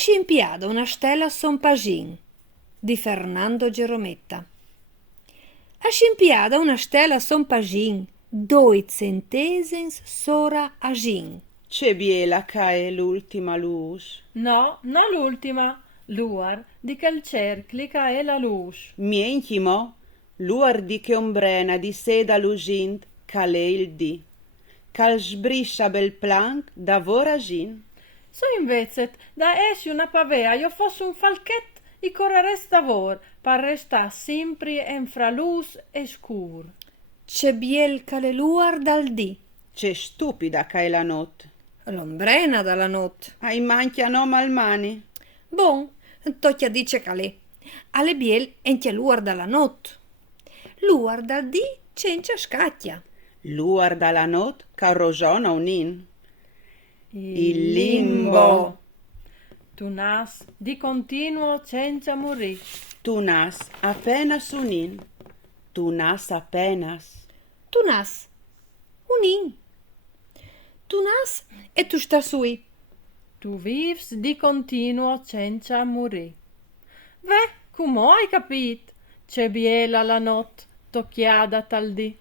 scimpiada una stella son pagin di Fernando Gerometta. A scimpiada una stella son pagin, 2 centesens sora agin. C'è biela che è l'ultima luce. No, non l'ultima. Luar di quel cercli che è la luce. Mienchimo, luar di che ombrena di seda lugint, cal è il di. Cal sbriscia bel plank da voragin. So invece, da esci una pavea, io fossi un falchet, i correresta vor, per resta sempre en fra luz e scur. C'è biel caleluar dal dì, C'è stupida che è la notte. l'ombrena dalla notte. Ai manchia no malmani. Bon, tocchia dice calè. Alle biel entia luar dalla notte. Luar dal dì cencia scacchia. Luar dalla notte che rogiona unin. Il limbo. Tu nas di continuo senza morì. Tu nas apenas unin. Tu nas apenas. Tu nas, unin. Tu nas e tu sta sui. Tu vivs di continuo senza morì. Veh, come hai capit? C'è biela la notte, tocchiada tal dì.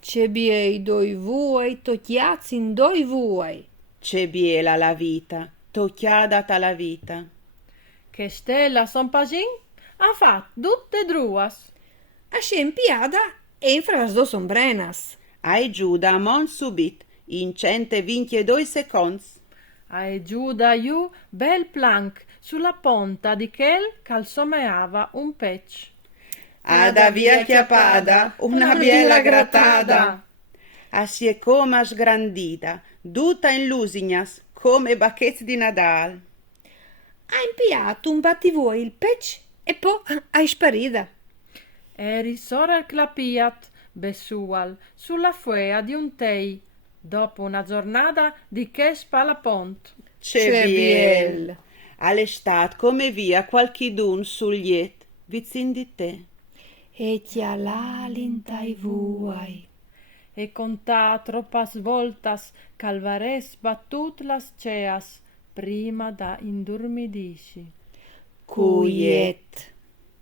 C'è biei doi vuoi, tocchiazzi in doi vuoi. C'è biela la vita, tocchiada la vita. Che stella son pagin? Ha fatto tutte druas. A scempiada e in fra las dos ombrenas. Ai giù da mon subit, in 122 secondi. E giù da iù bel plank sulla ponta di quel calzomeava un pec. Ada via chiapada, una biela gratada. Si è come sgrandita, tutta in lusignas, come bacchetti di Nadal. Ha impiato un battivuoi il pec e poi hai sparita. Eri sora clapiat, besual, sulla fuea di un tei, dopo una giornata di che spalapont. C'è biel. All'estate come via qualchidun sul liet, vicin di te. E ti all'alintai vuoi. E contà troppas voltas calvares battut las ceas, prima da indurmidisci. Cuiet.